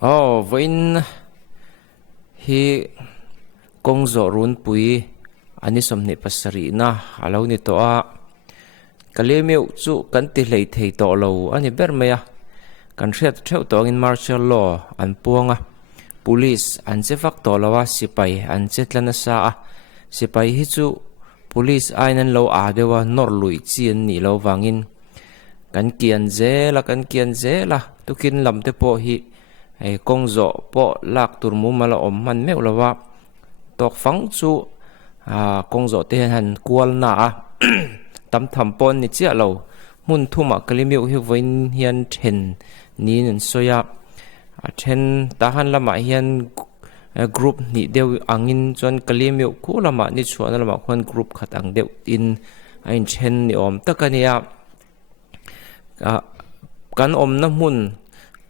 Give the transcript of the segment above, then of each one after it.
vuina hi kongzo run pui ani somni pasari na alo ni to a Kalaymyo chu kan ti hlei thei to lo ani bermaya kan hriat theu to in martial law an puanga police an che vak to lawa sipai an che tlana sa a sipai hi chu police ainan lo a dewa nor lui chian ni lo wangin kan kian zela tukin lamte po hi kongzo po lak turmu mala om man meu lawa tok phang chu kongzo te han kual na a tam tham pon ni chia lo mun thuma Kalaymyo hi voin hian then ni nen soya a then ta han lama hian group ni deu angin chon Kalaymyo ku lama ni chuan lama khon group khat ang deu in ain then ni om takania kan om na mun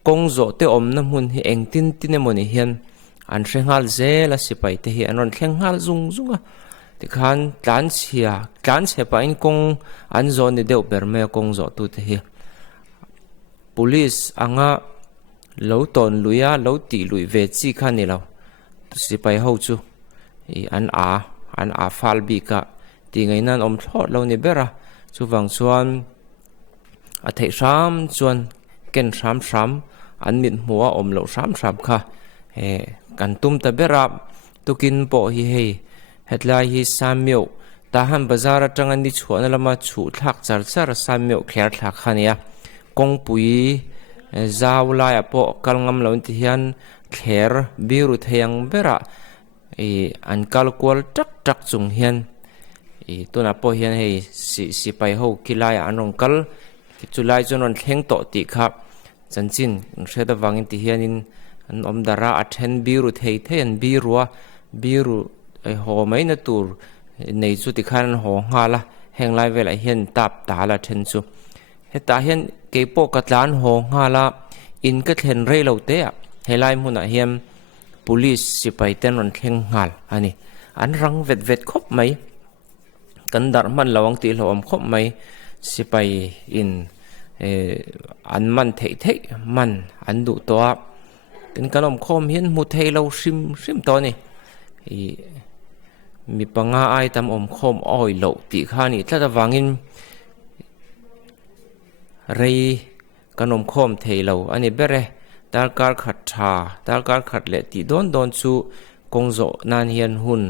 kongzo te om na mun hi engtin tinemoni hian an hrengal zela sipai te hi anon thlengal zunga ti khan tlan che pa in kong an zon ni deu berme kongzo tu te hi police anga lo ton luya lo ti lui ve chi khan ni lo sipai ho chu i an a fal bi ka ti ngai nan om thlot lo ni bera chu wang chuan a thei ram chuan ken ram an min hmuwa om lo ram kha kan tum ta bera tukin po hi hei hetlai hi Samyo ta han bazar atang ani chuan lama chu thak char Samyo kher thak khania kong pui zawla ya po kalngam lo ti hian kher biru theyang bera an kalkwal tak chung hian tuna po hian hei si pai ho kilaya anong kal chulai chuan thleng to ti kha chanchin reda wangin ti hianin an omdara athen biru thei an biru ho mai na tur nei chu ti khan ho ngala henglai vela hian tap ta la then chu heta hian keipo katlan ho ngala in ka thlen rei lo te a helai hmuna hian police sipai ten ron thleng ngal ani an rang vet khop mai kan dar man lawang ti hlom khop mai sipai in an man thei man an du to a tin kanom khom hian mu thei lo shim to ni mi panga ai tam om khom oi lo ti khani tlata wangin rei kanom khom thei lo ani bere dalkar khat le ti don chu kongzo nan hian hun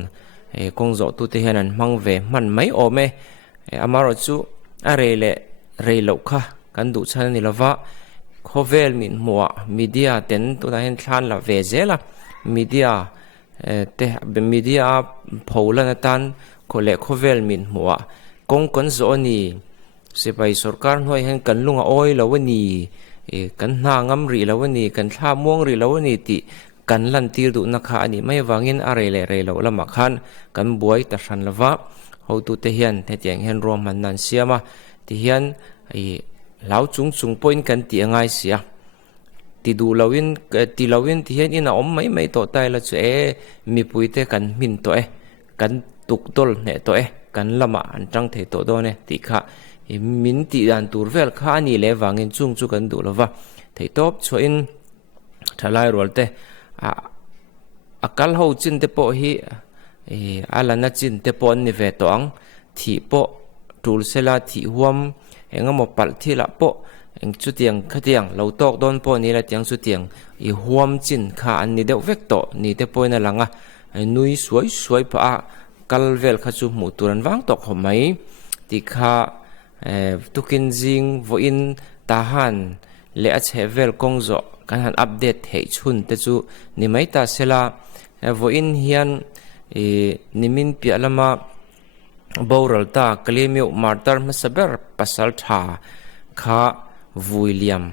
kongzo tu te hian an mang ve man mai ome amaro chu a rei lo kha kan du chan ni lawa khovel min muwa media ten tu na hian thlan la ve zela media phola na tan khole khovel min muwa kong kon zo ni sipai sarkar hoi hen kan lunga oi lawani kan na ngam ri lawani kan thla muang ri lawani ti kan lan tir du na kha ani mai wangin a rei lo lama khan kan buai ta hran lawa ho tu te hian the tiang hen rom man nan siama ti hian lau chung point kan ti angai sia ti lawin ti hian ina om mai to tai la che mi puite kan min to kan tuk tol ne to kan lama an tang the to do ne ti kha min ti dan tur vel kha ni le wangin chung chu kan du lawa thei top choin thalai rolte akal ho chin te po hi alana chin te pon ni ve tong thi po tul sela thi huam engamo pal thila po eng chu tiang khatiang lo tok don po ni la tiang chu tiang I huam chin kha an ni deuh vek to ni te poina langa nui suai pa kalvel kha chu mu turan wang tok homai ti kha tukin jing voin tahan le a chevel kongzo kan han update thei chun te chu ni mai ta sela voin hian nimin pi alama boral ta Kalaymyo Martyr masaber pasal tha kha vuiliam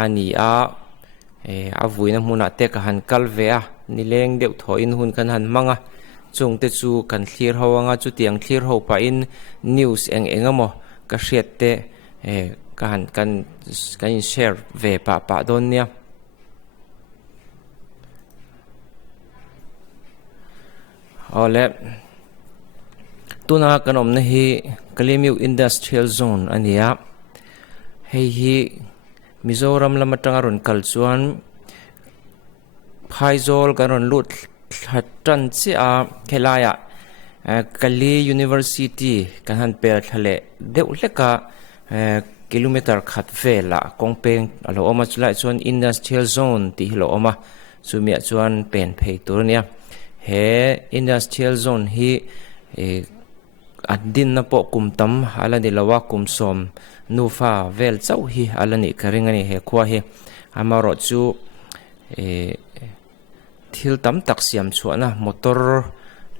ani a vuina hmuna te ka han kalve a ni leng deuh thoin hun kan han manga chung te chu kan thlir hawanga chu tiang thlir ho pa in news engamo ka hriat te ka han kan share ve pa don nia ole tuna kanom na hi Kalaymyo industrial zone ania hei hi Mizoram lama tangaron kalchuan Phaizol karon lut tran chi a khelaya Kali University kan han per thale deuh hleka kilometer khat vela kongpeng alo oma chulai chuan industrial zone ti hilo oma chumia chuan pen phei tur nia he industrial zone hi adin na po kumtam alani lawa kumsom nufa vel chau hi alani karingani he khwa hi amaro chu thil tam tak siam chuana motor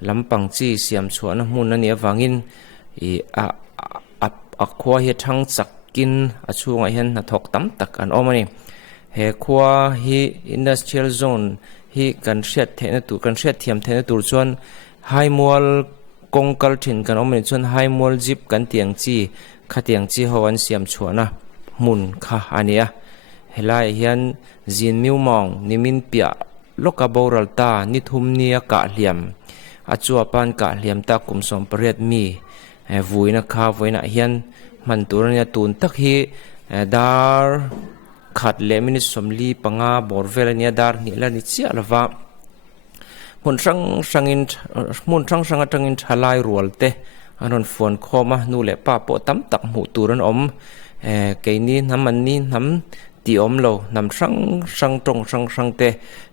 lampang chi siam chuana mun ani awangin a khwa hi thang chakin achunga hian na thok tam tak an omani he khwa hi industrial zone hi kan hriat thena tu kan hriat thiam thena tur chuan haimol kongkal thin kan omani chuan haimol jip kan tiang chi khatiang chi howan siam chuana mun kha ania helai hian zin miu mong nimin pia loka boral ta ni thum nia ka hliam achua pan ka hliam ta kumsom pariat mi vuina kha vuina hian man turania tun tak hi dar khat le mini somli panga borvel ania dar ni la ni chia lawa mun sang atangin thalai rualte anon phone khoma nu le pa po tam tak mu turan om keini naman ni nam ti om lo nam sang te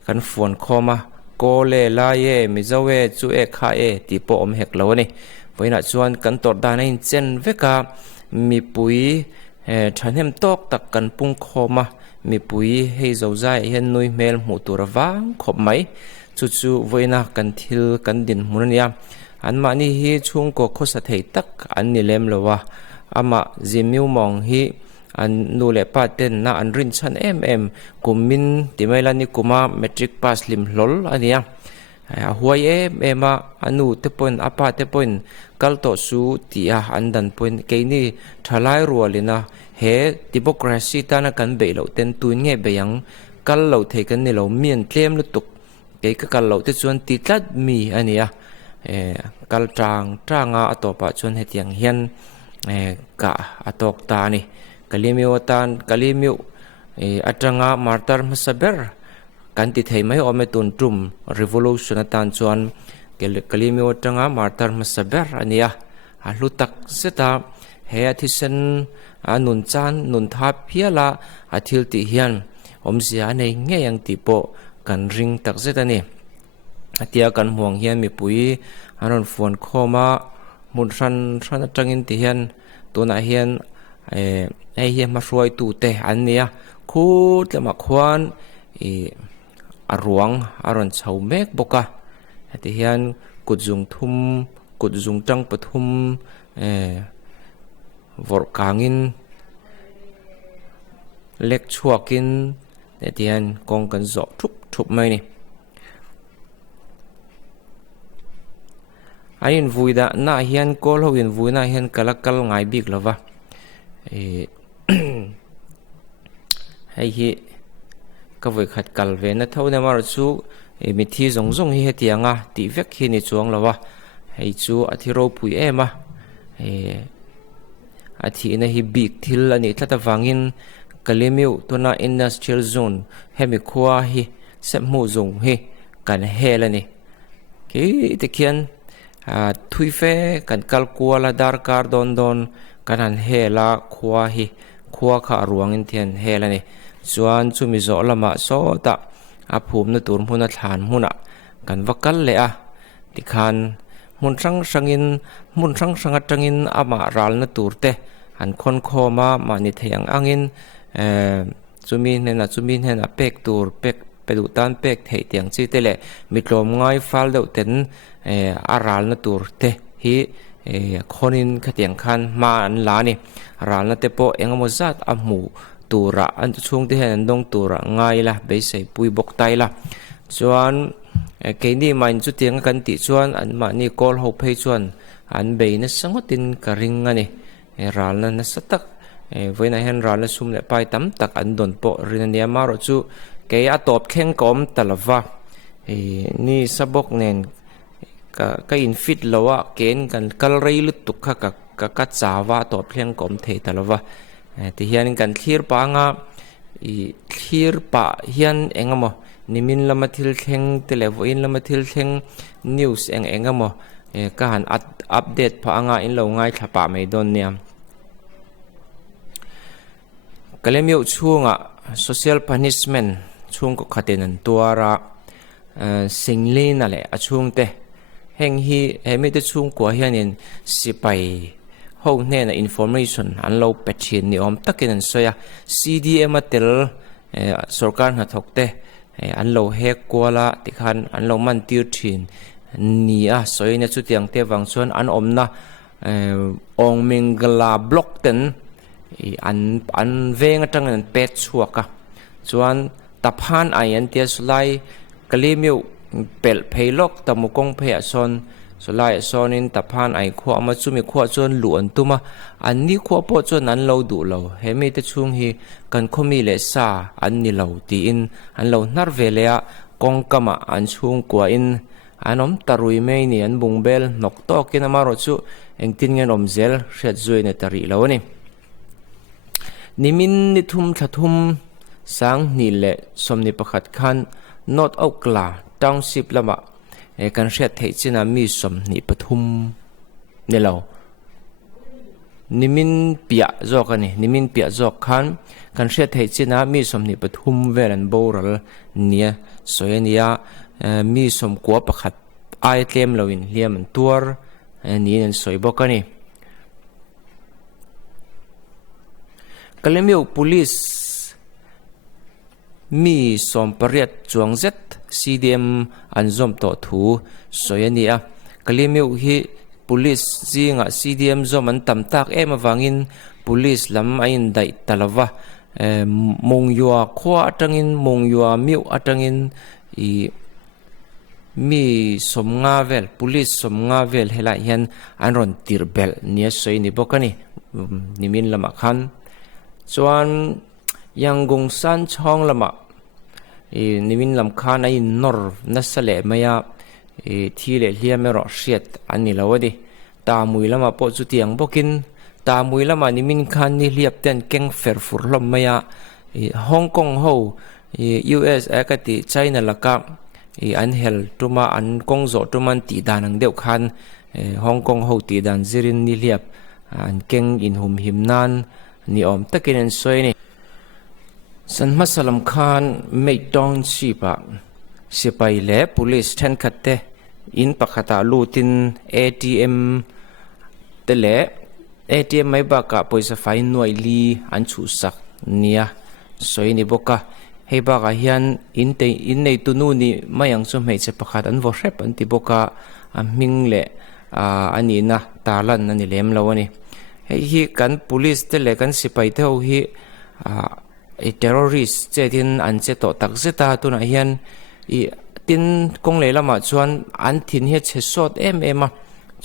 kan phone khoma ko le la ye mi zawe chu e kha e ti po om hek lo ni poina chuan kan tor da na in chen veka mi pui thanem tok tak kan pung khoma mi pui hei zozai hian nui mel mu tur wang khop mai chu vuina kan thil kan din munania anma ni hi chung ko khosa thei tak an ni lem lowa ama zimiu mong hi an nu le pa ten na an rin chan kumin timailani kuma metric pass lim lol ania huai ema anu te point apa te point kalto su tia andan point keini thalai rualina he democracy tana kan beilo ten tuin nge beyang kal lo the kan ni lo mien tlem lu tuk ke ka kal lo te chuan ti tlat mi ania kal tranga atopa chuan hetiang hian ka atok ta ni Kalaymyo atanga Martyr hmasa ber kan ti thei mai ome tun tum revolution atan chuan Kalaymyo atanga Martyr hmasa ber ania a hlutak seta he athisen anun chan nun tha phiala athil ti hian omzia nei nge yang ti po kan ring tak zetani atia kan huang hian mi pui anon phone khoma mun ran atangin ti hian tuna hian hi ma ruai tu te ania khut lama khwan arwang aron chau mek boka ati hian kutzung tang pathum vor kangin lek chuakin ati hian kong kan zo thup mai ni ain vuida na hian kol hoin vuina hian kalakal ngai bik lova hay hi ka voi khat kal ve na thau na mar chu mi thi zong hi hetianga ti vek hi ni chuang lawa hei chu athiro pui ema athi na hi big thil ani tlata wangin Kalaymyo tona industrial zone hemi khwa hi semmu zong hi kan helani ki tikhian thui fe kan kal kuala dar kar don kanan hela khwa hi khwa kha ruangin thian helani chuan chumi zo lama so ta a phum na tur hmuna thlan hmuna kan vakal le a tikhan mun sang atangin ama ral na turte an khon khoma mani theyang angin chumi hena pek tur pek pedutan pek thei tiang chi tele mitlom ngai fal deuh ten aral na turte hi khonin khatiang khan ma an lani ral na te po engamo zat amu tura an chung te hen dong tura ngai la be sei pui bok tai la chuan keini main chu tiang kan ti chuan an ma ni kol ho phei chuan an be na sangotin ka ring ani ral na satak voina hen ral na sum le pai tam tak an don po rinania maro chu ke a top kheng kom talawa ni sabok nen ka infit lawa ken kan kalrei lu tukha ka chawa top thleng kom thei talawa ti hian kan thlir pa nga thir pa hian engamo nimin lama thil thleng televoin lama thil thleng news engamo ka han update pha anga in lo ngai thapa mai don niam Kalaymyo chunga social punishment chung ko khaten an tuara singlin ale achung te heng hi hemi te chung ko hianin sipai ho ne na information an lo pethin ni om takin an soya CDM atel sarkar na thokte an lo hek kwala tikhan an lo man tir thin ni a soina chu tiang te wangchuan an omna ong mingla block ten an veng atang an pet chuaka chuan taphan ai an tia sulai Kalaymyo pel pheilok tamukong phe ason sulai sonin taphan ai kho ama chumi kho chon lu an tuma an ni kho po chon an lo du lo hemi te chung hi kan khomi le sa an ni lo ti in an lo nar velea kongkama an chung kwa in anom tarui mai ni an bungbel nok to kin amaro chu engtin ngen omzel hret zui ne tari lo ni nimin ni thum thathum sang ni le somni pakhat khan not okla township lama kan hret thei china mi som ni pathum ne lo nimin pia zok ani nimin pia zok khan kan hret thei china mi som ni pathum velan boral nia soyania mi som kwa pakhat ai tlem loin liam an tuar ni an soibokani Kalaymyo police mi som pariat chuang zet CDM an zom to thu soyania Kalaymyo hi police zinga CDM zom an tamtak em awangin police lam ain dai talawa mongyua khwa atangin mongyua miu atangin mi somnga vel police somnga vel hela hian an ron tirbel nia soini bokani nimin lama khan chuan yangung san chong lama nimin lam khan ai nor nasale maya thile hliamero hriat ani lawadi ta mui lama po chu tiang bokin ta mui lama nimin khan ni hliap ten keng fer fur lom maya Hong Kong ho US akati China laka an hel tuma an kongzo tuman ti danang deuh khan Hong Kong ho ti dan zirin ni hliap an keng in hum himnan ni om takin an soini san masalam khan meitong chipa sipai le police then khatte in pakhata lutin ATM tele ATM mai ba ka poisa fine noi li an chu sak nia soini boka heba ga hian in nei tunu ni mayang chu mei che pakhat an vo hrep an ti boka a ming le ani na talan ani lem lawani hi kan police te le kan sipai te ho hi terrorist che tin an che to tak zeta tuna hian tin kong le lama chuan an thin he che sot em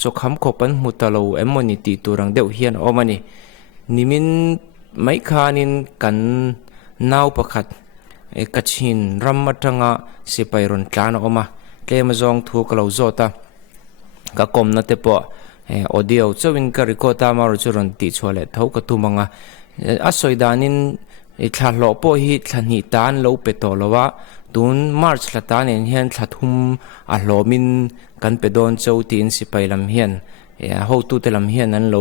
cho kham khopan mutalo emoni ti turang deuh hian omani nimin mai khanin kan naw pakhat kachin rammatanga sipai ron tlan oma tlem thu kalo zota ka komna te po audio chawin ka recorda maru churon ti chole tho ka tumanga asoidanin thla po hi thlani tan lo petolowa tun march latan en hian thlathum a hlomin kan pedon chautin sipai lam hian ho tu te lam hian an lo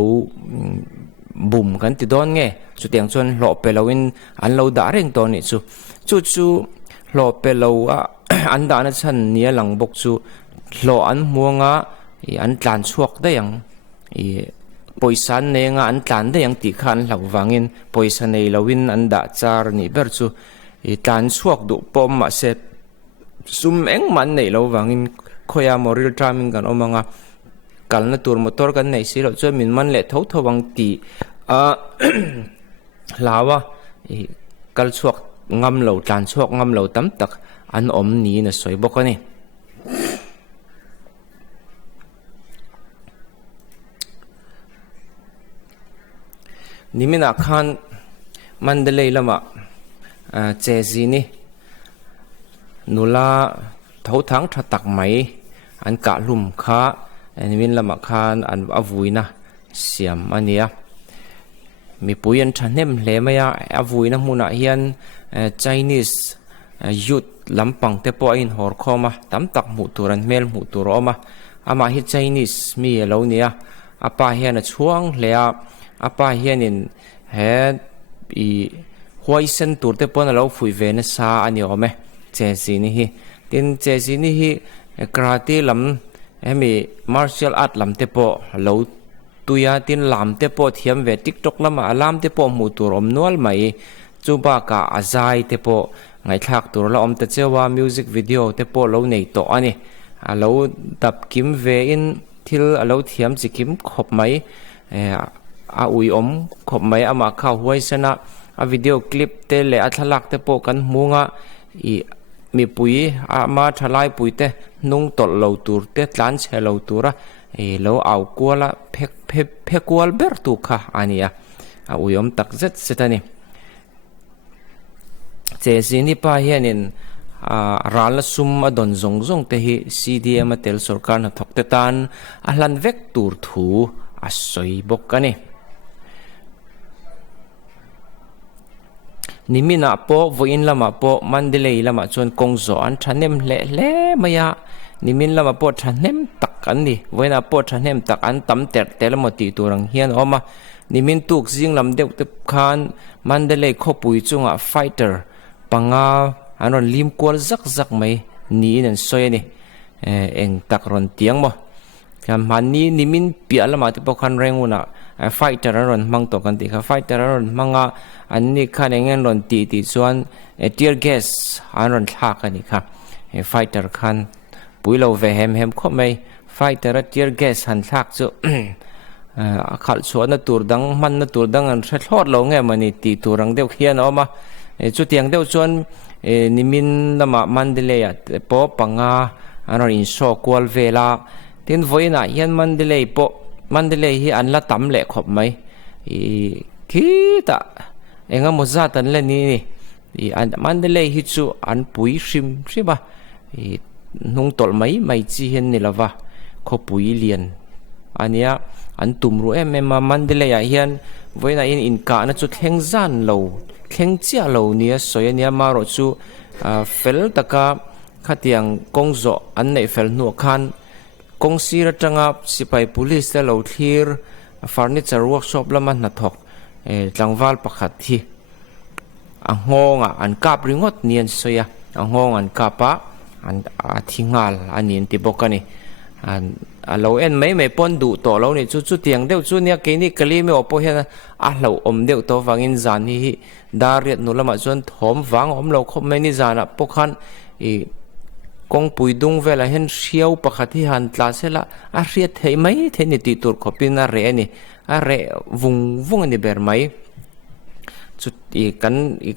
bum kan ti don nge chu tiang chon hlo pelowin an lo da reng to ni chu hlo pelo a an da na chan nia lang bok chu hlo an muanga an tlan chuak da yang poisan ne nga an tlan da yang ti khan hlau wangin poisa nei lowin an da char ni ber chu tlan chuak du pom ma se sum eng man nei lo wangin khoya moril traming kan omanga kalna tur motor kan nei silo chu min man le tho thowang ti lawa kal chuak ngam lo tlan chuak ngam lo tam tak an om ni na soi bokani nimina khan Mandalay lama chezini nula thau thang thatak mai an ka lum kha nimin lama khan an vuina siam ania mi puyan thanem hle maya avuina huna hian Chinese youth lampang te po in hor khoma tam tak mu turan mel mu tur oma ama hi Chinese mi lo nia apa hian a chuang lea apa hian in he I huai sen tur te pon lo fui ve na sa ani ome che si ni hi tin che si ni hi karate lam emi martial art lam te po lo tuya tin lam te po thiam ve TikTok lama alam te po mu tur om nual mai chuba ka azai te po ngai thak tur la om te chewa music video te po lo nei to ani a lo dap kim ve in thil a lo thiam chi kim khop mai a ui om khop mai ama kha huai sana a video clip te le a thalak te po kan munga I mi pui ama thalai pui te nung tol lo tur te tlan che lo tura lo au kwala phek kwal ber tu kha ania a ui om tak zet setani che sini pa hianin ral sum adon zong zong te hi CDM tel sarkar na thokte tan a hlan vek tur thu a soi bok ani nimina po voin lama po Mandalay lama chon kongzo an thanem le maya nimin lama po thanem tak an ni voina po thanem tak an tam ter telamoti turang hian oma nimin tuk jing lam deuh te khan Mandalay khopui chunga fighter panga anon lim kwal zak mai ni in soy ni eng tak ron tiang mo kam mani nimin pia lama te po khan renguna fighter ron mang to kan ti kha fighter ron manga anni khan engen ron ti chuan tear gas anon thak ani kha fighter khan puilo ve hem kho mai fighter tear gas han thak chu khal chuan na tur dang man na tur dang an thlot lo nge mani ti turang deuh hian oma chu tiang deuh chuan nimin lama Mandalay po panga anon in so kwal vela tin voina hian Mandalay hi an la tam le khop mai kita enga moza tan le ni an Mandalay hi chu an pui shim ba nung tol mai chi hen ni lawa kho pui lian ania an tumru em Mandalay hian voina in ka na chu thleng zan lo thleng chia lo nia soyania maro chu fel taka khatiang kongzo an nei fel nu khan kongsi ra tanga sipai police te lo thlir furniture workshop lama na thok tlangval pakhat hi angonga an kap ringot nian soya angong an kapa an thingal anin ti bokani an alo en mai pon du to lo ni chu tiang deuh chu nia ke ni Kalaymyo po hian a lo om deuh to wangin zan hi dariat nu lama chuan thom wang om lo khop mai ni zana pokhan kong pui dung vela hen siau pakhat hi han tla sela a riat thei mai theni ti tur khopin a re ani a re vung ani ber mai chu i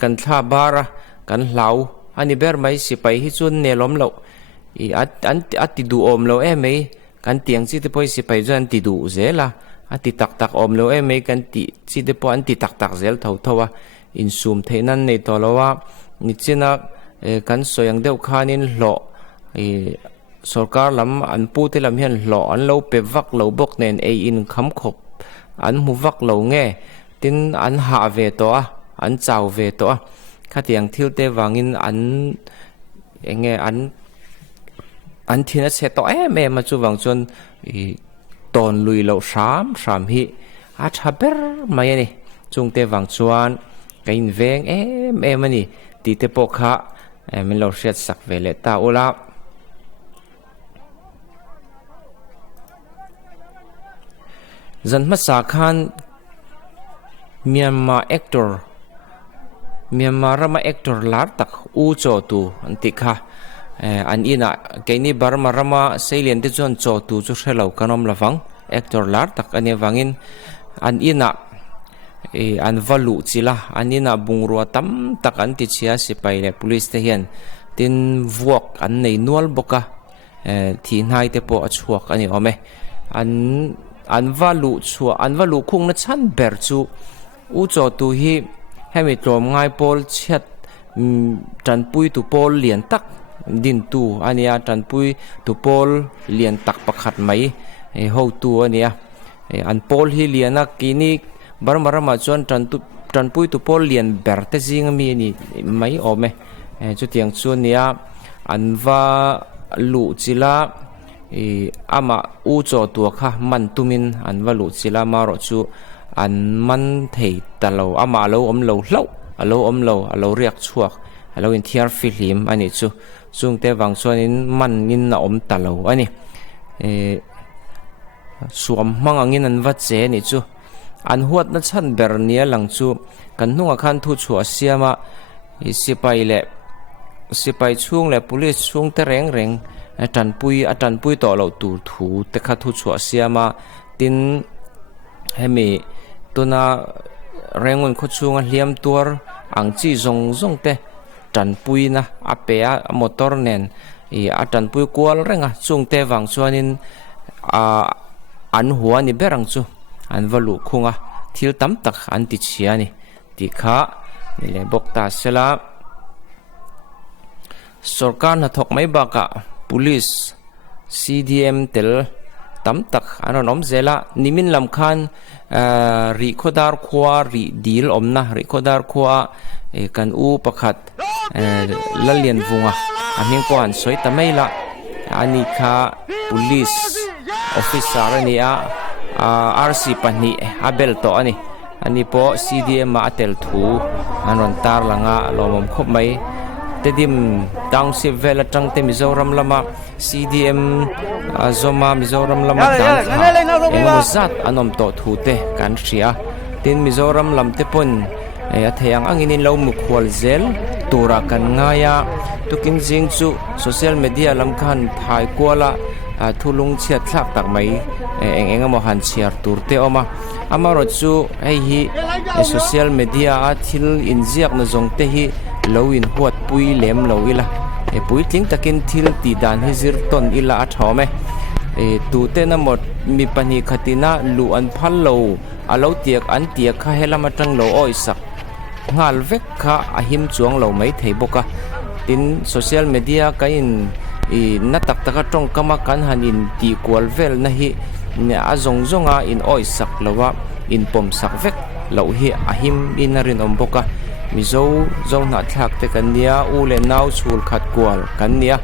kan thla bara kan hlau ani ber mai sipai hi chun nelom lo at ti du om lo emei kan tiang chi te poi sipai jan ti du zela ati tak om lo emei kan ti chi te po an ti tak zel tho in sum theinan nei to lowa ni china kan soyang deuh khanin hlo sarkar lam an pu te lam hian hlo an lo pe vak lo bok nen in kham khop an mu vak lo nge tin an ha ve to an chau ve to khatiang thil te wangin an enge an thina che to ma chu wang chon ton lui lo sham hi a thaber mai ni chung te wang chuan kain veng ani ti te po kha min lo hriat sak vele ta ola zan hmasa khan Myanmar rama actor lar tak u cho tu anti kha an ina keini Burma rama Sailen te chon cho tu chu hrelo kanom lawang actor lar tak ane wangin an ina an valu chila an ina bungruwa tam tak an ti chia sipai le police te hian tin vuak an nei nual boka thi nai te po achuak ani ome an valu khung na chan ber chu u cho tu hi hemi tlom ngai pol chet tan pui tu pol lian tak din tu ania tan pui tu pol lian tak pakhat mai ho tu ania an pol hi liana kini Burma rama chuan tan tu tran pui tu pol lian ber te jing mi ni mai ome chu tiang chu nia anwa lu chila ama u cho tu kha man tumin anwa lu chila ma ro chu an man thei talo ama lo om lo hlo alo om lo alo riak chuak alo in thiar filim ani chu chung te wang chuan in man in na om talo ani suam mangangin an va che ni chu an huat na chan ber nia lang chu kan hnunga khan thu chu asiama sipai chung le police chung te reng atan pui to lo tur thu te kha thu chu asiama tin hemi tuna rengun khu chunga hliam tur ang chi zong te tan pui na apea motor nen atan pui kwal renga chung te wang chuanin an huwa ni berang chu an valu khunga thil tam tak an ti chiani ti kha le bokta sela sarkar na thok mai baka police CDM tel tam tak anom zela nimin lam khan ri khodar khwa ri dil omna ri khodar khwa kan u pakhat lalien vunga aming ko an soi tamaila ani kha police officer ania RC pani abel to ani po CDM ma atel thu anon tar langa lomom khop mai tedim township vela tang te mizoram lama CDM zoma mizoram lama dan engozat anom to thu te kan ria tin mizoram lam te pon athayang anginin lo mu khwal zel tura kan ngaya tukin jing chu social media lam khan thai kwala thulung chiat thlak tak mai engengamo han chiar turte oma amaro chu hi social media a thil injiak na zong te hi lo in huat pui lem lo ila pui tling takin thil ti dan hi zir ton ila a thome tu te na mot mi pani khatina lu an phal lo alo tiak an tiak kha helama tang lo oi sak ngal vek kha ahim chuang lo mai thei boka tin social media ka in na tak taka tong kama kan hanin ti kwal vel na hi a zonga in oi sak lowa in pom sak vek lo hi ahim inarin omboka mizo na thak te kan nia u le nau chul khat kwal kan nia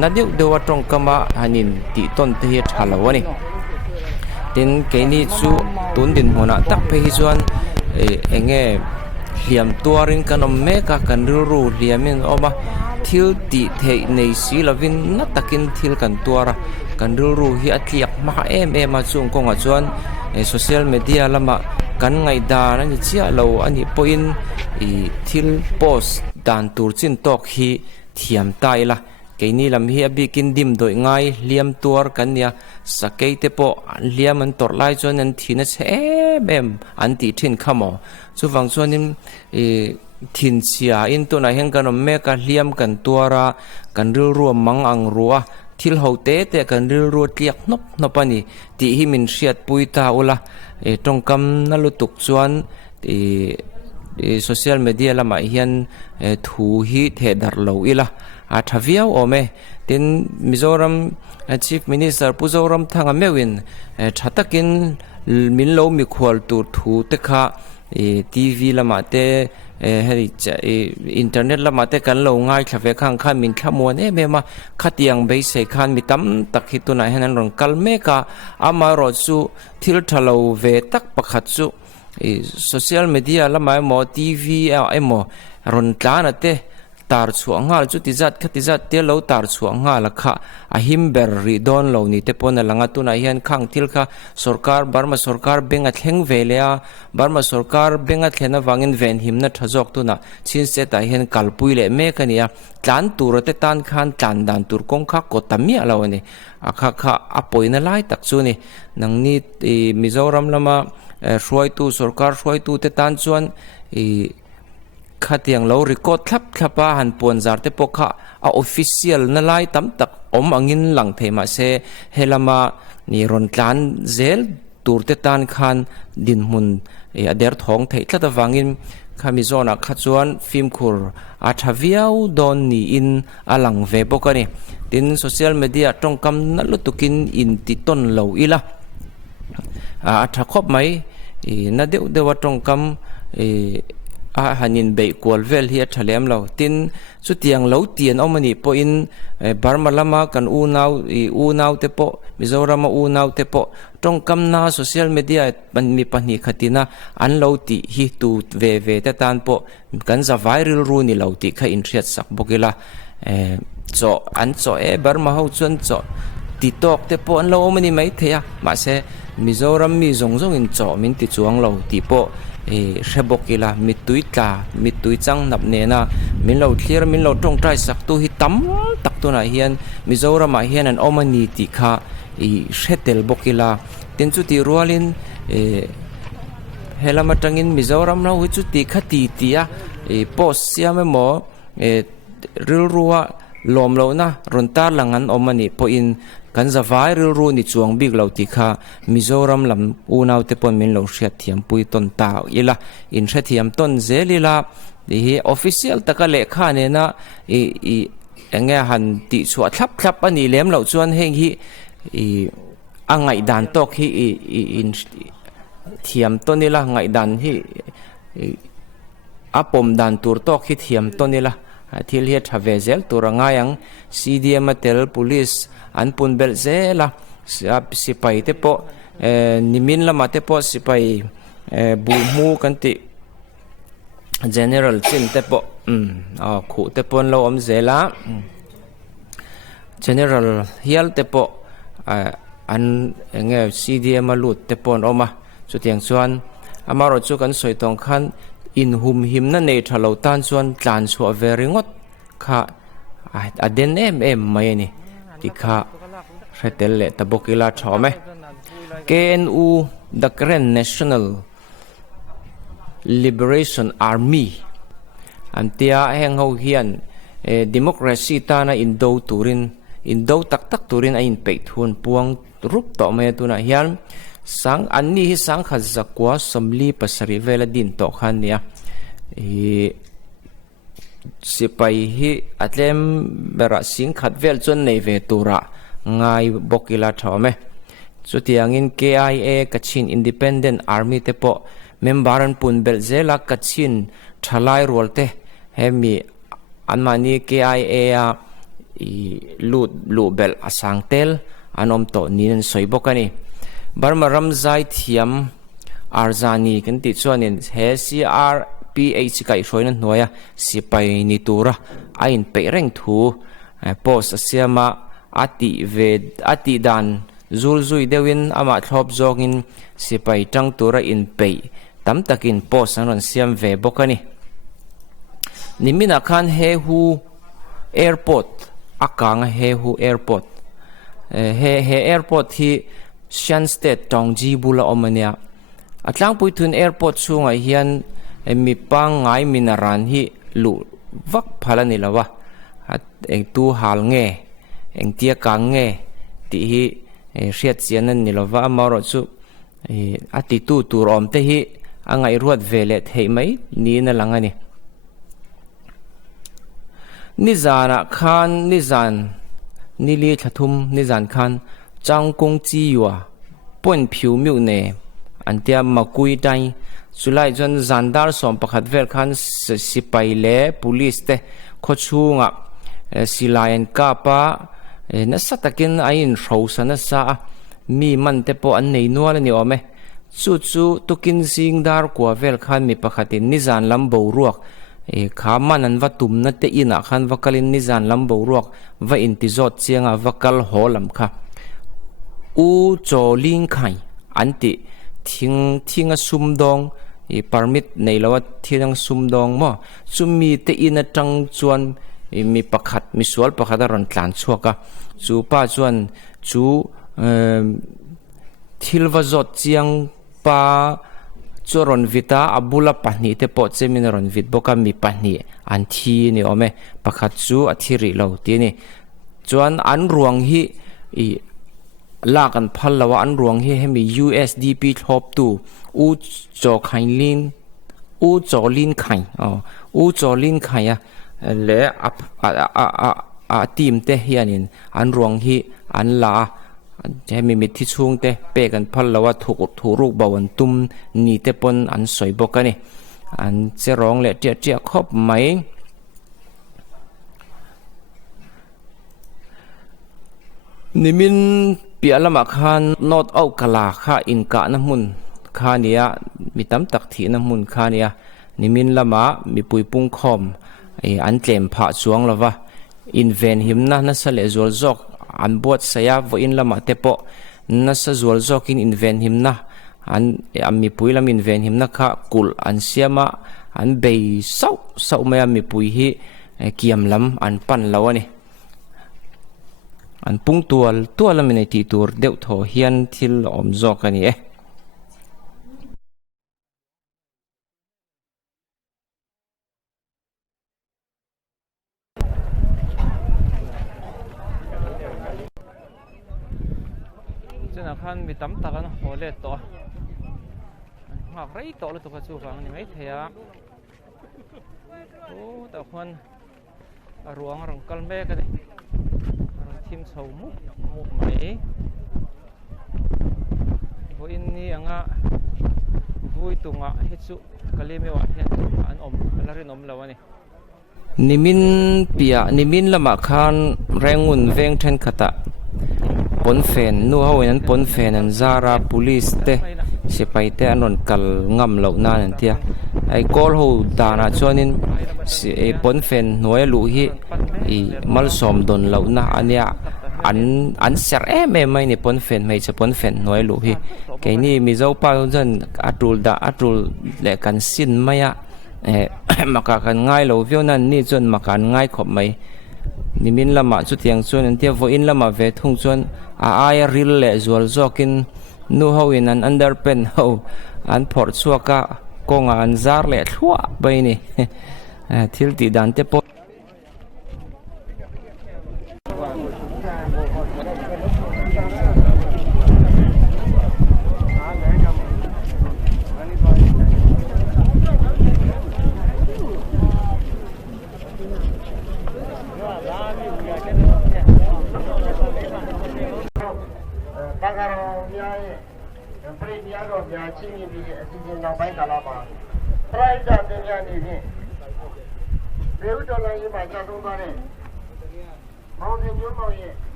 na deu dewa tong kama hanin ti ton te hi thalawani tin keini chu tun din hona tak pe hi chuan enge hliam tuarin kanom meka kan ru hliamin oma thil ti thei nei si lovin na takin thil kan tuara kan ru hi atliak ma em a chung konga chuan social media lama kan ngai dan ani chia lo ani poin thil post dan tur chin tok hi thiam taila keini lam hi abikin dim doi ngai liam tuar kan nia sakei te po liam an tor lai chuan an thina che em an ti thin khamo chu wang chuanin thin chia in to na heng kan me ka liam kan tuara kan ru mang ang ruwa thil hote te kan ru tliak nop ani ti hi min hriat puita ula tongkam na lutuk chuan social media lama hian thu hi the dar lo ila a thaviau ome tin mizoram chief minister puzoram thanga mewin thatakin min lo mi khwal tur thu te kha TV lama te internet lama te kan lo ngai thave khang kha min khamon mema khatiang be se khan mi tam takhituna hanan ron kalmeka amaro chu thil thalo ve tak pakhat chu social media lama mo TV emo ron tlana te tar chuangal chu tizat khatizat te lo tar chuangal kha ahim ber ri don lo ni te pon langa tuna hian khang thil kha sarkar barma sarkar benga thleng velea barma sarkar benga thlena wangin ven himna thajok tuna chin se ta hian kalpui le me kania tlan turate tan khan tlan dan tur kong kha ko tamia lawani akha kha apoina lai tak chu ni nangni mizoram lama hroi tu sarkar hroi tu te tan chuan khatiang lo record thlapa han pon zar te pokha a official na lai tam tak om angin lang thema se helama ni ron tlan zel turte tan khan din mun ader thong thei tlata wangin khamizona khachuan film khur a thaviau don ni in alang ve bokani tin social media tongkam na lutukin in ti ton lo ila a thakhop mai na dewa tongkam hanin bei kwal vel hi thalem lo tin chu tiang lo tian omani po in Burma lama kan u nau te po Mizoram u nau te po tong kam na social media ban mi pani khatina an lo ti hi tu ve te tan po kan za viral ru ni lo ti kha in thiat sak bokila cho an cho Burma ho chun cho ti tok te po an lo omani mai theya ma se Mizoram mi zong in cho min ti chuang lo ti po rebokila mitui chang nap ne na min lo clear min lo tong trai sak tu hi tam tak tu na hian Mizoram a hian an omani ti kha shetel bokila tin chu ti rualin helama tangin Mizoram lo hu chu ti kha ti tia post siam mo ril ruwa lom lo na rontar langan omani po in kan za viral ru ni chuang big lo ti kha Mizoram lam u nau te pon min lo hriat thiam pui ton ta ila in hre thiam ton zelila hi official taka le kha ne na enge han ti chua thlap ani lem lo chuan heng hi angai dan tok hi in thiam tonila ngai dan hi apom dan tur tok hi thiam tonila thil hi thavezel turanga yang CDM tel police an pun bel zela sipai te po nimin lama te po sipai bu mu kan ti general chin te po khu te pon lo om zela general hial te po an nge CDM lut te pon oma chu tiang chuan amaro chu kan soitong khan in hum him na nei thalo tan chuan tlan chu averingot kha aden em mai ni tikha retel le tabokila thome KNU the Karen National Liberation Army antia heng ho hian democracy tana indo turin indo tak turin a in pe thun puang rup to me tuna hian sang anni hi sang khazakwa somli pasari vela din to khan nia sipai hi atlem bera sing khat vel chon nei ve tura ngai bokila thome chutiangin KIA Kachin Independent Army te po membaran pun bel zela Kachin thalai rolte hemi anmani KIA lu bel asang tel anom to nin soibokani Burma ramzai thiam arzani kan ti chuanin he CRPH kai hroina hnuaia sipai ni tura a in pe reng thu post asiama ati dan zulzui dewin ama thlop zongin sipai tang tura in pe tam takin post anon siam ve bokani nimina khan he hu airport akang he hu airport he airport hi Shan State Tongji bula omania atlang puithun airport chunga hian mi pang ngai minaran hi lu vak phalani lawa eng tu hal nge eng tia kang nge ti hi hriat chianan ni lawa amaro chu ati tu tur om te hi angai ruat vele thei mai ni na langani nizana khan nizan nili thathum nizan khan chang kong chi yua pon phiu miu ne antia makui dai sulai jon zandar som pakhat vel khan sipai le police te khochunga silayan kapa na satakin ain rosana sa mi man te po an nei nual ni ome chu tukin sing dar kwa vel khan mi pakhatin nizan lam bo ruak khaman an vatum na te ina khan vakalin nizan lam bo ruak va intizot chianga vakal holam kha u cho ling khai anti thinga sumdong permit nei lawa thirang sumdong mo chumi te ina tang chuan mi pakhat mi sual pakhat ron tlan chuaka chu pa chuan chu thilwa zot chiang pa choron vita abula pahni te po chemin ron vit boka mi pahni an thi ni ome pakhat chu athiri lo ti ni chuan an ruang hi lakan phallawa an ruang hi hemi USDP thop tu u cho khainlin u cholin khai u cholin khaya le a team te hianin an ruang hi an la hemi mi thi chung te pe kan phallawa thuruk bawan tum ni te pon an soibokani an cherong le tia khop mai nimin pialama khan not au kala kha in ka na mun khania mitam tak thi na mun khania nimin lama mi puipung khom an tlem pha chuang lova in ven himna na sale zol zok an bot saya vo in lama tepo na sa zol zok in ven himna an mi puilam in ven himna kha kul an siama an bei sau mai mi pui hi kiam lam an pan lawani an pung tual min ti tur deuh tho hian thil om zok ani chana khan mi tam tak an hole to ngak rei to lu to ka chu wang ni mai thea o ta khan ruang rong kal me ka ni thim chho mu mai voin ni anga vui tunga hi chu Kalaymyo hian an om alarin om lawani nimin pia nimin lama khan rengun veng then khata pon fen nu hawen an pon fen an zara police te sipai te anon kal ngam lo na an tia ai kol ho dana chonin si pon fen noi lu hi I mal som don lo na ania an ser mai ni pon fen mai cha pon fen noi lu hi ke ni mi zo pa jon atul le kan sin maya maka kan ngai lo vio nan ni jon makan ngai khop mai nimin lama chu tiang chuan an tia vo in lama ve thung chuan ai ril le zual zokin nu ho in an underpen ho an phor chuaka konga an zar le thua bai ni thil ti dan te po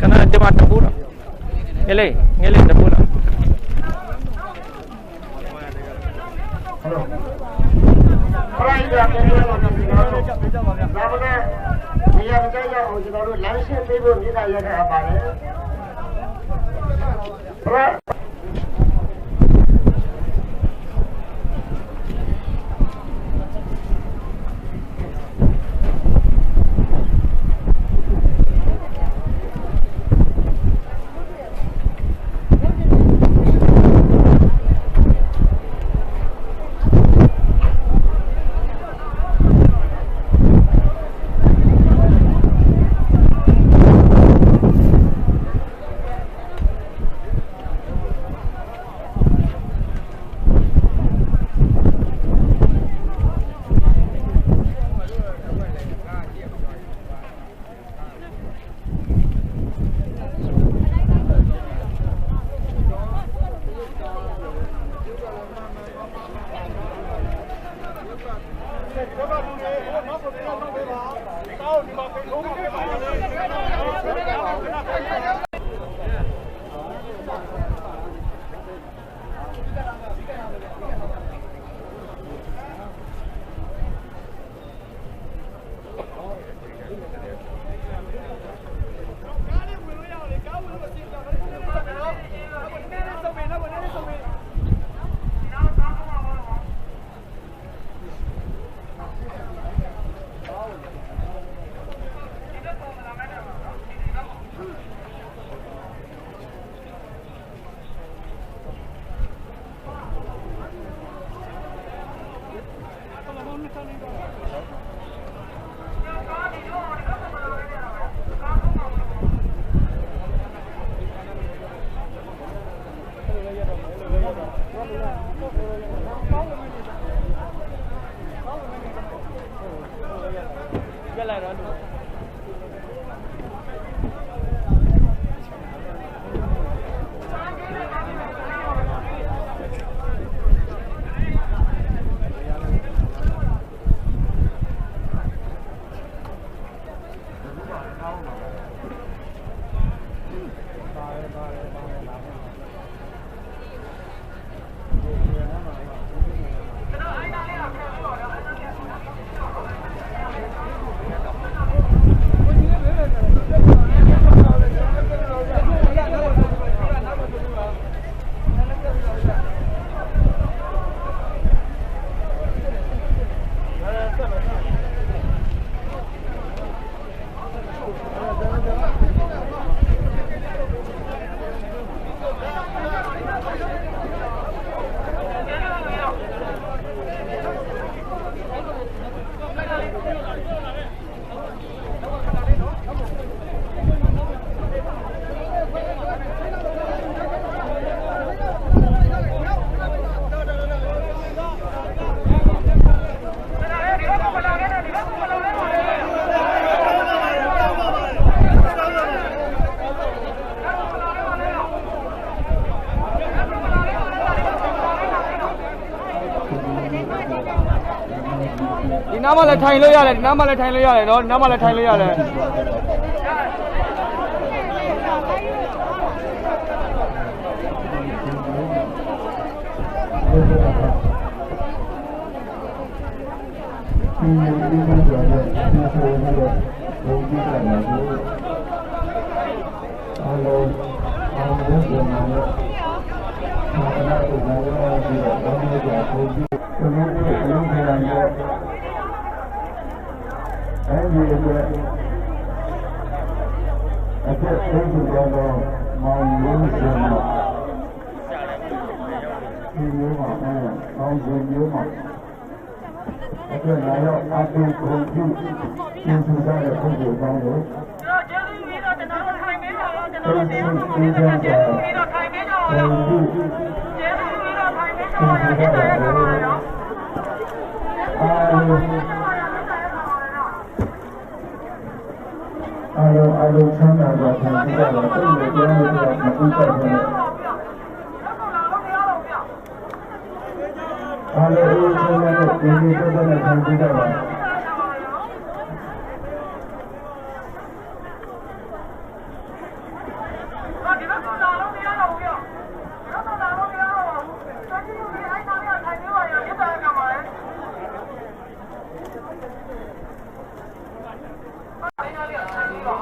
kana jemaat dapur ngele dapur ဒီနားမှာလည်းထိုင်လို့ရတယ်ဒီနားမှာလည်းထိုင်လို့ရတယ်နော်ဒီနားမှာလည်းထိုင်လို့ရတယ်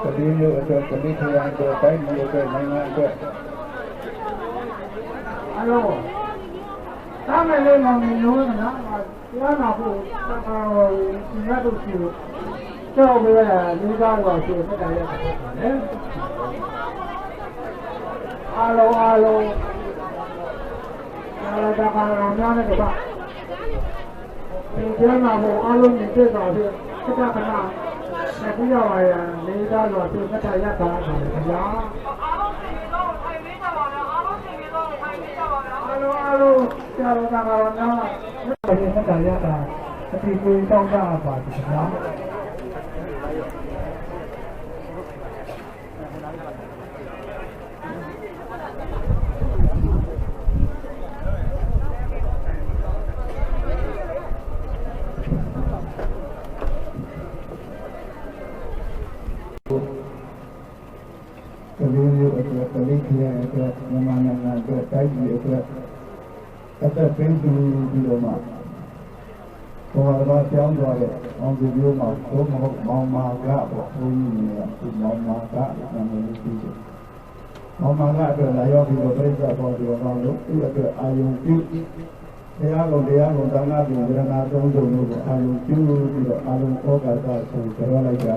Kalaymyo atau Kalaymyo atau Kalaymyo atau Vuina atau Halo, kami lelaki minum na, yang aku kalau ingat tu sih, jauh berbeda dengan waktu saya. Halo, halo, kalau dah kalau mana tu pak, jangan aku halo ni cakap dia, kita kenal. Tapi kalau yang ni dah waktu saya dah ya. Halo, kalau kalau nak, kita saya dah. Tapi kita tak apa ya. Kalaymyo atau Kalaymyo atau mana atau Kalaymyo atau pintu di rumah. Kalau ada yang ada, orang di rumah tu mau masak, vuina, mau masak yang itu. Mau masak tu layak di desa kalau di orang lu, itu ayam tu. Dia kalau tanah di dalam tu ayam tu, ayam kau kata tu lagi.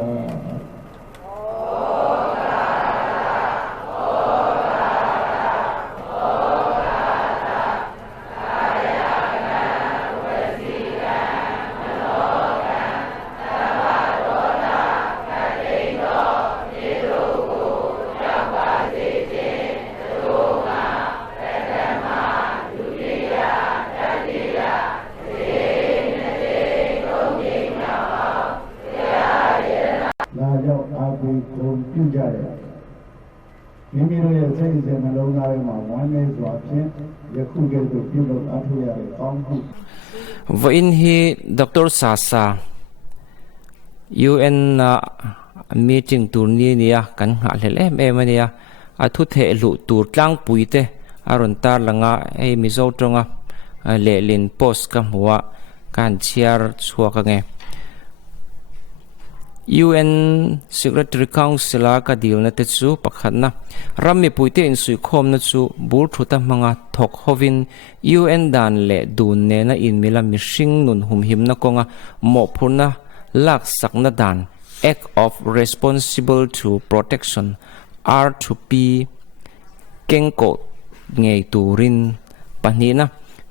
ပြုကြတယ်မိမိတို့ရဲ့စိတ်စဉ်နှလုံးသားထဲမှာဝမ်းနည်းစွာဖြင့်ယခုကဲ့သို့ပြုလုပ်အားထုတ်ရတဲ့ကောင်းမှု Vuin hi Dr. Sasa UN meeting tur ni nia kan nga hlel em ania athu the lu tur tlang puite aron tar langa ei mizo tonga le lin post ka huwa kan chiar chuaka nge UN Secretary Council ka deal na te chu pakhatna rammi puite in sui khom na chu bur thuta manga thok hovin UN dan le dun ne na in mila mishing nun hum him na konga mo phurna lak sakna dan act of responsible to protection R2P kengko ngei turin panina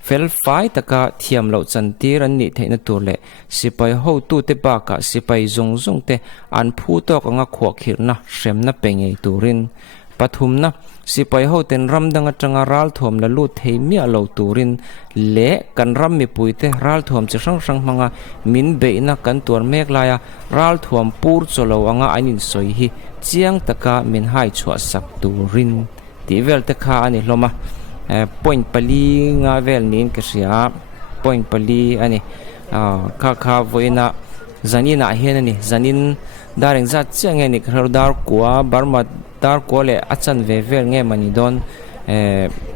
fel fai taka thiam lo chantir an ni theina tur le sipai ho tu te ba ka sipai zong zong te an phu to ka nga khwa khirna hremna pengei turin pathumna sipai ho ten ramdanga tanga ral thom la lu theimi alo turin le kan ram mi puite ral thom chi sang sang manga min beina kan tur mek laya ral thom pur cholo anga anin soi hi chiang taka min hai chua sak turin ti vel te kha ani hloma point pali nga vel nin ka sia point pali ani kha vuina zanina hian ani zanin dareng za chiang ani khar dar kwa barma dar ko le achan ve vel nge mani don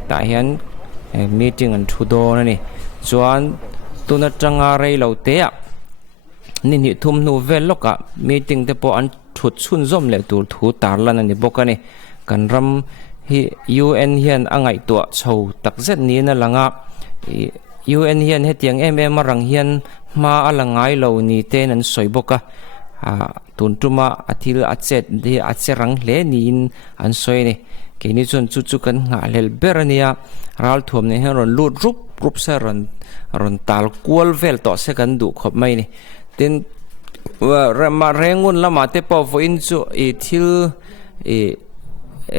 ta hian meeting an thu don ani chuan tuna tanga rei lo te a nin hi thum nu vel loka meeting te po an thut chun zom le tur thu tar lan ani bokani kan ram hi UN hian angai to chho takzet ni na langa UN hian hetiang em arang hian ma alangai lo ni ten an soiboka tuntuma athil achet di acherang hle nin an soi ni keini chon chu kan nga lel berania ral thom ne han ron lut rup sa ron tal kual vel to se kan du khop mai ni tin ma rengun lama te po vo in chu e thil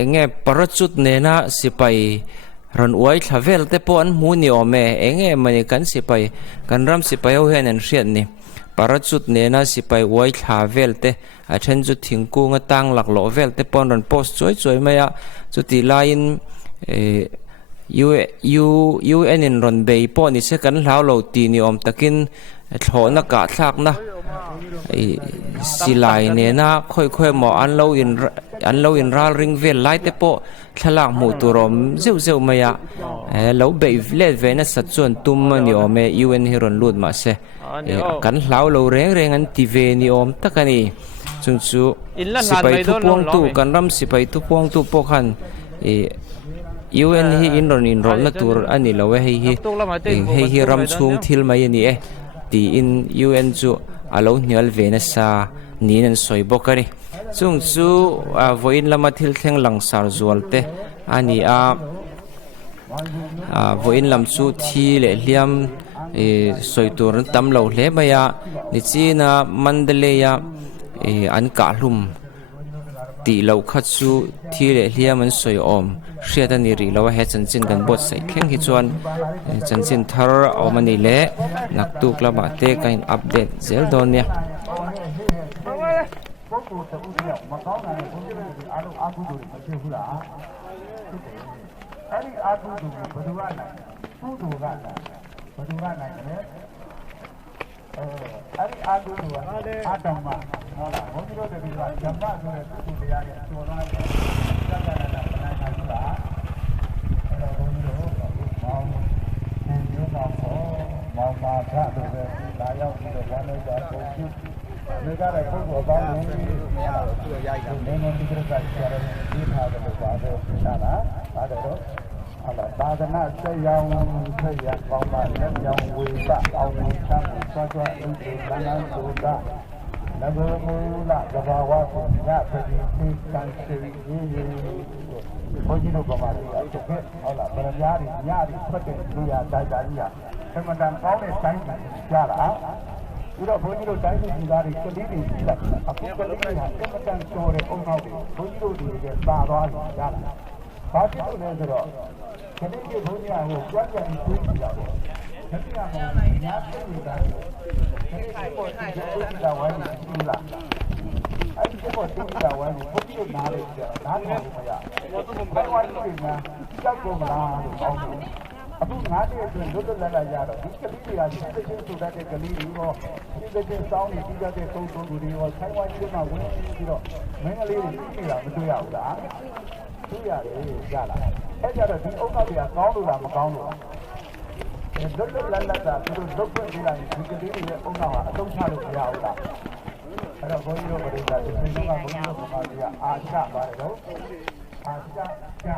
enge parachut nena sipai ron uai thavel te po an mu ni ome enge mani kan sipai kan ram sipai ho hen an hriat ni parachut nena sipai uai thavel te a then chu thingkung atang lak lo vel te pon ron post choi maya chu ti line UN in ron bei po ni se kan hlau lo ti ni om takin thlona ka thlak na silai nena khoi mo an lo in ral ring vel lai te po thalak mu turom zeu maya lo bei le ve na sa chon tum ni ome UN hiron lut ma se kan hlau lo reng an ti ve ni om takani chung chu sipai thu puang tu kan ram sipai thu puang tu po khan UN hi in rol na tur ani lo hi ram chung thil mai ni ti in UN chu alo nial ve na sa ni nan soi bokari chung chu voin lama thil theng langsar zualte ani voin lam chu thi le hliam soitur tam lo hle maya ni china mandaleya an ka hlum ti lo khat chu thi le hliam an soi om hriat ani ri lo he chanchin kan bot sai thleng hi chuan chanchin thar omani le naktuk lama te kain update zel don nia အဲ့ဒီပေါ်တူတာဝိုင်းကိုဘုရားနားလိုက်ကြနားထောင်လို့မရဘယ်ဝိုင်းကြီးများကြောက်ကုန်မလားလို့ကောင်းတယ်အခု9နှစ်အတွင်းလွတ်လွတ်လပ်လပ်ရတော့ဒီကလေးတွေကစိတ်ချင်းဆိုတတ်တဲ့ကလေးတွေရောစိတ်ချင်းစောင်းနေပြီးတတ်တဲ့သုံးသုံးတွေရောဆိုင်ဝိုင်းကြီးမှာဝင်ပြီးတော့မင်းကလေးတွေပြီးနေတာမတွေ့ရဘူးလားတွေ့ရတယ်ရလားအဲ့ကြတော့ဒီအုပ်နောက်ကကောင်းလို့လားမကောင်းလို့လားလွတ်လွတ်လပ်လပ်တာသူတို့လုတ်ဖွင့်ပေးလိုက်ဒီကလေးတွေရဲ့အုပ်နောက်က အသုံးချလို့မရဘူးလားအဲ့တော့ဘုန်းကြီးတို့ပြည်သားတွေဒီကဘုန်းကြီးတို့ကအာချပါတယ်တော့အာချ